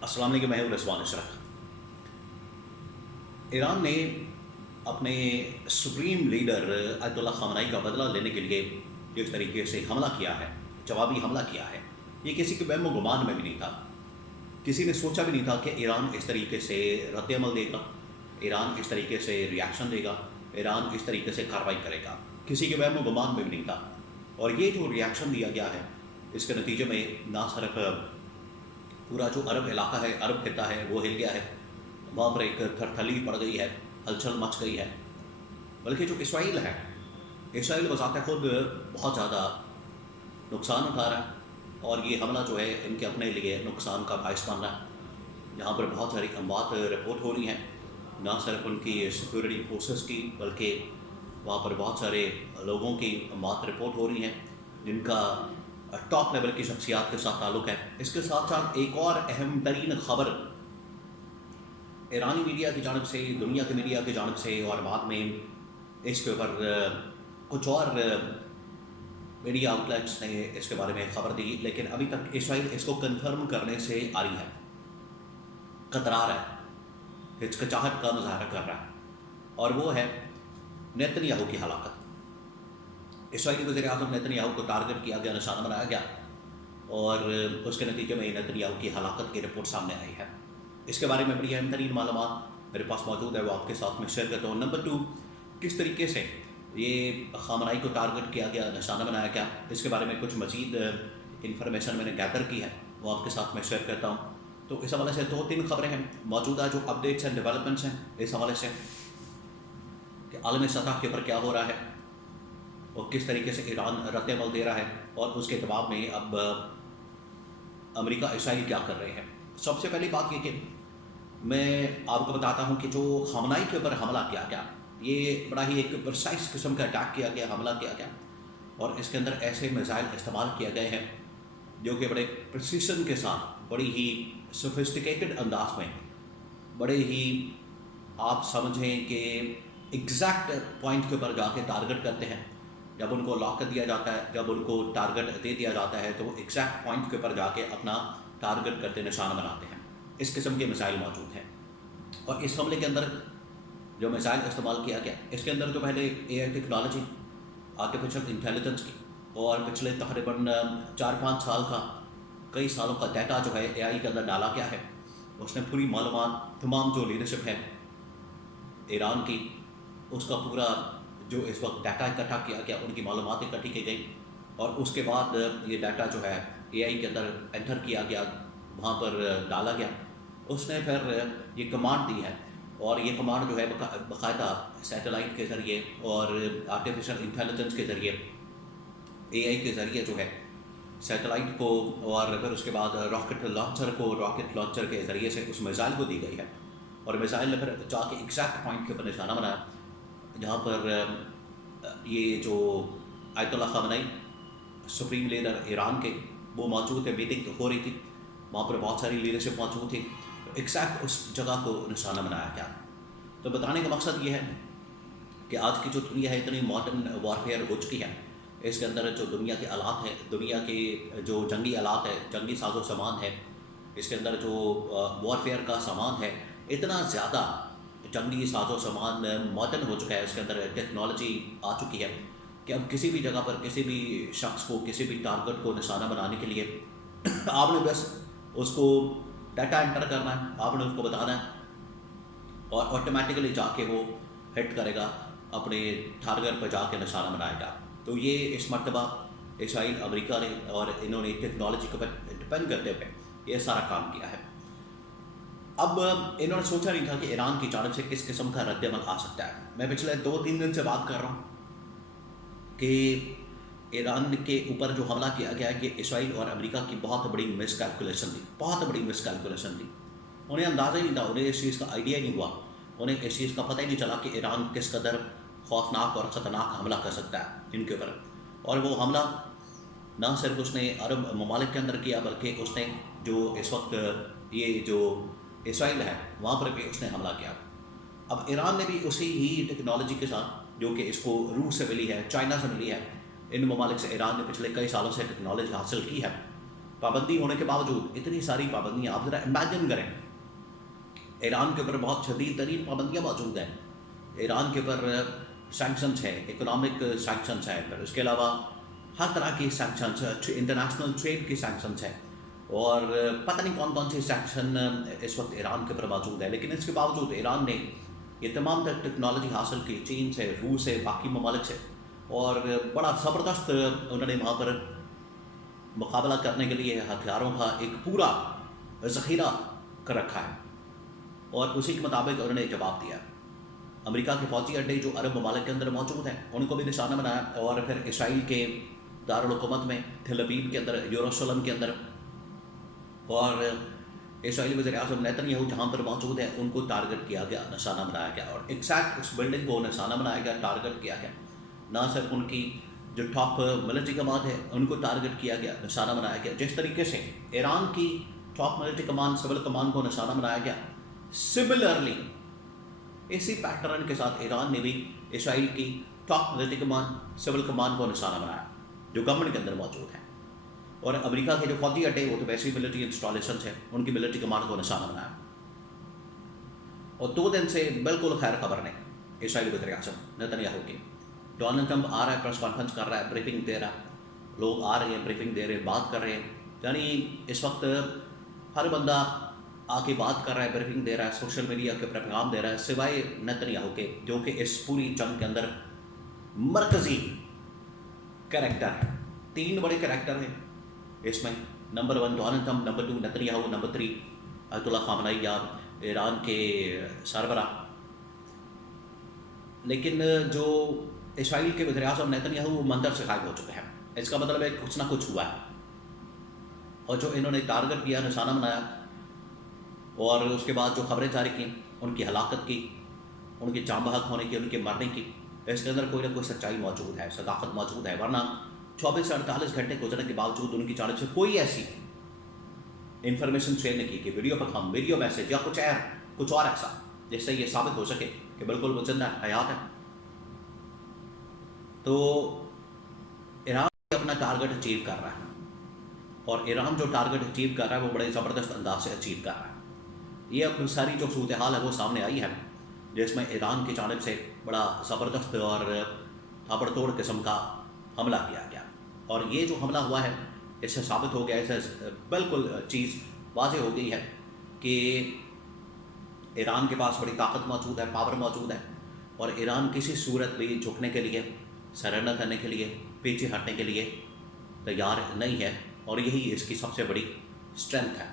السلام علیکم، میں ہوں رضوان اشرف۔ ایران نے اپنے سپریم لیڈر آیت اللہ خامنائی کا بدلہ لینے کے لیے جس طریقے سے حملہ کیا ہے، جوابی حملہ کیا ہے، یہ کسی کے وہم و گمان میں بھی نہیں تھا۔ کسی نے سوچا بھی نہیں تھا کہ ایران اس طریقے سے رد عمل دے گا، ایران اس طریقے سے ریاکشن دے گا، ایران اس طریقے سے کارروائی کرے گا، کسی کے وہم و گمان میں بھی نہیں تھا۔ اور یہ جو ریاکشن دیا گیا ہے، اس کے نتیجے میں نہ صرف پورا جو عرب علاقہ ہے، عرب خطہ ہے، وہ ہل گیا ہے، وہاں پر ایک تھرتھلی پڑ گئی ہے، ہلچل مچ گئی ہے، بلکہ جو اسرائیل ہے، اسرائیل بذات خود بہت زیادہ نقصان اٹھا رہا ہے، اور یہ حملہ جو ہے ان کے اپنے لیے نقصان کا باعث بن رہا ہے۔ یہاں پر بہت ساری اموات رپورٹ ہو رہی ہیں، نہ صرف ان کی سیکورٹی فورسز کی، بلکہ وہاں پر بہت سارے لوگوں کی اموات رپورٹ ہو رہی ہیں جن کا ٹاپ لیول کی شخصیات کے ساتھ تعلق ہے۔ اس کے ساتھ ساتھ ایک اور اہم ترین خبر ایرانی میڈیا کی جانب سے، دنیا کے میڈیا کی جانب سے، اور بعد میں اس کے اوپر کچھ اور میڈیا آؤٹلیٹس نے اس کے بارے میں خبر دی، لیکن ابھی تک اسرائیل اس کو کنفرم کرنے سے آری ہے، کترا رہا ہے، ہچکچاہٹ کا مظاہرہ کر رہا ہے، اور وہ ہے نیتن یاہو کی ہلاکت۔ اسرائیلی وزیر اعظم نیتن یاہو کو ٹارگٹ کیا گیا، نشانہ بنایا گیا، اور اس کے نتیجے میں نیتن یاہو کی ہلاکت کی رپورٹ سامنے آئی ہے۔ اس کے بارے میں بڑی اہم ترین معلومات میرے پاس موجود ہے، وہ آپ کے ساتھ میں شیئر کرتا ہوں۔ نمبر 2، کس طریقے سے یہ خامنائی کو ٹارگٹ کیا گیا، نشانہ بنایا گیا، اس کے بارے میں کچھ مزید انفارمیشن میں نے گیدر کی ہے، وہ آپ کے ساتھ میں شیئر کرتا ہوں۔ تو اس حوالے سے 2-3 خبریں ہیں، موجودہ جو اپڈیٹس اینڈ ڈیولپمنٹس ہیں اس حوالے سے کہ عالمی سطح کے اوپر کیا ہو رہا ہے اور کس طریقے سے ایران رد عمل دے رہا ہے، اور اس کے جواب میں اب امریکہ اسرائیل کیا کر رہے ہیں۔ سب سے پہلی بات یہ کہ میں آپ کو بتاتا ہوں کہ جو خامنائی کے اوپر حملہ کیا گیا، یہ بڑا ہی ایک پرسائز قسم کا اٹیک کیا گیا، حملہ کیا گیا، اور اس کے اندر ایسے میزائل استعمال کیے گئے ہیں جو کہ بڑے پریسیشن کے ساتھ، بڑی ہی سوفسٹیکیٹڈ انداز میں، بڑے ہی آپ سمجھیں کہ ایگزیکٹ پوائنٹ کے اوپر جا کے ٹارگٹ کرتے ہیں۔ جب ان کو لاک کر دیا جاتا ہے، جب ان کو ٹارگٹ دے دیا جاتا ہے، تو وہ ایگزیکٹ پوائنٹ کے اوپر جا کے اپنا ٹارگٹ کرتے، نشانہ بناتے ہیں۔ اس قسم کے مسائل موجود ہیں، اور اس حملے کے اندر جو میزائل استعمال کیا گیا، اس کے اندر تو پہلے اے آئی ٹیکنالوجی، آرٹیفیشل انٹیلیجنس کی، اور پچھلے تقریباً 4-5 سال کا، کئی سالوں کا ڈیٹا جو ہے اے آئی کے اندر ڈالا گیا ہے۔ اس نے پوری معلومات، تمام جو لیڈرشپ ہے ایران کی، اس کا پورا جو اس وقت ڈیٹا اکٹھا کیا گیا، ان کی معلومات اکٹھی کی گئی، اور اس کے بعد یہ ڈیٹا جو ہے اے آئی کے اندر انٹر کیا گیا، وہاں پر ڈالا گیا۔ اس نے پھر یہ کمانڈ دی ہے، اور یہ کمانڈ جو ہے باقاعدہ سیٹلائٹ کے ذریعے اور آرٹیفیشل انٹیلیجنس کے ذریعے، اے آئی کے ذریعے جو ہے سیٹلائٹ کو، اور پھر اس کے بعد راکٹ لانچر کے ذریعے سے اس میزائل کو دی گئی ہے، اور میزائل نے پھر جا کے ایگزیکٹ پوائنٹ کے اوپر نشانہ بنایا جہاں پر یہ جو آیت اللہ خامنائی سپریم لیڈر ایران کے، وہ موجود تھے، میٹنگ ہو رہی تھی، وہاں پر بہت ساری لیڈرشپ موجود تھی، ایگزیکٹ اس جگہ کو نشانہ بنایا گیا۔ تو بتانے کا مقصد یہ ہے کہ آج کی جو دنیا ہے اتنی ماڈرن وارفیئر ہو چکی ہے، اس کے اندر جو دنیا کے آلات ہیں، دنیا کے جو جنگی آلات ہے، جنگی ساز و سامان ہے، اس کے اندر جو وارفیئر کا سامان ہے، اتنا زیادہ جنگی ساز و سامان ماڈرن ہو چکا ہے، اس کے اندر ٹیکنالوجی آ چکی ہے کہ اب کسی بھی جگہ پر کسی بھی شخص کو، کسی بھی ٹارگٹ کو نشانہ بنانے کے لیے آپ نے بس اس کو ڈیٹا انٹر کرنا ہے، آپ نے اس کو بتانا ہے، اور آٹومیٹیکلی جا کے وہ ہٹ کرے گا، اپنے ٹارگٹ پہ جا کے نشانہ بنائے گا۔ تو یہ اس مرتبہ اسرائیل، امریکہ نے، اور انہوں نے ٹیکنالوجی کے اوپر ڈپینڈ کرتے ہوئے یہ سارا کام کیا ہے۔ اب انہوں نے سوچا نہیں تھا کہ ایران کی جانب سے کس قسم کا رد عمل آ سکتا ہے۔ میں پچھلے 2-3 دن سے بات کر رہا ہوں کہ ایران کے اوپر جو حملہ کیا گیا ہے، یہ اسرائیل اور امریکہ کی بہت بڑی مس کیلکولیشن تھی، بہت بڑی مس کیلکولیشن تھی۔ انہیں اندازہ ہی نہیں تھا، انہیں اس چیز کا آئیڈیا ہی نہیں ہوا، انہیں اس چیز کا پتہ ہی نہیں چلا کہ ایران کس قدر خوفناک اور خطرناک حملہ کر سکتا ہے ان کے اوپر۔ اور وہ حملہ نہ صرف اس نے عرب ممالک کے اندر کیا، بلکہ اس نے جو اس وقت یہ جو اسرائیل ہے وہاں پر بھی اس نے حملہ کیا۔ اب ایران نے بھی اسی ہی ٹیکنالوجی کے ساتھ، جو کہ اس کو روس سے ملی ہے، چائنا سے ملی ہے، ان ممالک سے ایران نے پچھلے کئی سالوں سے ٹیکنالوجی حاصل کی ہے، پابندی ہونے کے باوجود اتنی ساری پابندیاں، آپ ذرا امیجن کریں، ایران کے اوپر بہت شدید ترین پابندیاں موجود ہیں. ایران کے اوپر سینکشنز ہیں، اکنامک سینکشنز ہیں، پھر اس کے علاوہ ہر طرح کی سینکشنز، انٹرنیشنل ٹریڈ کی سینکشنز ہیں، اور پتہ نہیں کون کون سی سینکشن اس وقت ایران کے اوپر موجود ہے. لیکن اس کے باوجود ایران نے یہ تمام تر ٹیکنالوجی حاصل کی چین سے، روس سے، باقی ممالک سے، اور بڑا زبردست انہوں نے وہاں پر مقابلہ کرنے کے لیے ہتھیاروں کا ایک پورا ذخیرہ کر رکھا ہے، اور اسی کے مطابق انہوں نے جواب دیا. امریکہ کے فوجی اڈے جو عرب ممالک کے اندر موجود ہیں ان کو بھی نشانہ بنایا، اور پھر اسرائیل کے دارالحکومت میں تل ابیب کے اندر، یروشلم کے اندر، اور اسرائیلی وزیر اعظم نیتن یاہو جہاں پر موجود ہے ان کو ٹارگٹ کیا گیا، نشانہ بنایا گیا، اور ایگزیکٹ اس بلڈنگ کو نشانہ بنایا گیا، ٹارگٹ کیا گیا. نہ صرف ان کی جو ٹاپ ملٹری کمان ہے ان کو ٹارگٹ کیا گیا، نشانہ بنایا گیا. جس طریقے سے ایران کی ٹاپ ملٹری کمان، سول کمان کو نشانہ بنایا گیا، سملرلی اسی پیٹرن کے ساتھ ایران نے بھی اسرائیل کی ٹاپ ملٹری کمان، سول کمان کو نشانہ بنایا جو گورنمنٹ کے اندر موجود ہیں. اور امریکہ کے جو فوجی اڈے وہ تو ویسے ہی ملٹری انسٹالیشنز ہیں، ان کی ملٹری کمان کو نشانہ بنایا. اور 2 دن سے بالکل خیر خبر نہیں اسرائیلی وزیر اعظم نیتن یاہو کی. ڈونلڈ ٹرمپ آ رہا ہے، پریس کانفرنس کر رہا ہے، بریفنگ دے رہا ہے، لوگ آ رہے ہیں، بریفنگ دے رہے ہیں، بات کر رہے ہیں. یعنی اس وقت ہر بندہ آ کے بات کر رہا ہے، بریفنگ دے رہا ہے، سوشل میڈیا کے اوپر پیغام دے رہا ہے، سوائے نیتن یاہو کے جو کہ اس پوری جنگ کے اندر مرکزی کریکٹر ہے. 3 بڑے کریکٹر ہیں اس میں، number 1 Donald Trump, number 2 Nitin Yahoo, number 3 آیت اللہ خامنئی یا ایران کے سربراہ. لیکن جو اسرائیل کے وزیر اعظم نیتن یاہو وہ منظر سے غائب ہو چکے ہیں. اس کا مطلب ہے کچھ نہ کچھ ہوا ہے، اور جو انہوں نے ٹارگٹ کیا، نشانہ بنایا، اور اس کے بعد جو خبریں جاری کی ان کی ہلاکت کی، ان کی جاں بحق ہونے کی، ان کے مرنے کی، اس کے اندر کوئی نہ کوئی سچائی موجود ہے، صداقت موجود ہے. ورنہ 24 سے 48 گھنٹے گزرنے کے باوجود ان کی جانب سے کوئی ایسی انفارمیشن شیئر نہیں کی کہ ویڈیو پیغام، ویڈیو میسج یا کچھ اور ایسا جس سے یہ ثابت ہو سکے کہ بالکل وہ زندہ حیات ہے. تو ایران اپنا ٹارگٹ اچیو کر رہا ہے، اور ایران جو ٹارگٹ اچیو کر رہا ہے وہ بڑے زبردست انداز سے اچیو کر رہا ہے. یہ اپنی ساری جو صورتحال ہے وہ سامنے آئی ہے، جس میں ایران کی جانب سے بڑا زبردست اور تھاپڑ توڑ قسم کا حملہ کیا گیا. اور یہ جو حملہ ہوا ہے اس سے ثابت ہو گیا، اس سے بالکل چیز واضح ہو گئی ہے کہ ایران کے پاس بڑی طاقت موجود ہے، پاور موجود ہے، اور ایران کسی صورت بھی جھکنے کے لیے، سرنڈر کرنے کے لیے، پیچھے ہٹنے کے لیے تیار نہیں ہے. اور یہی اس کی سب سے بڑی اسٹرینتھ ہے.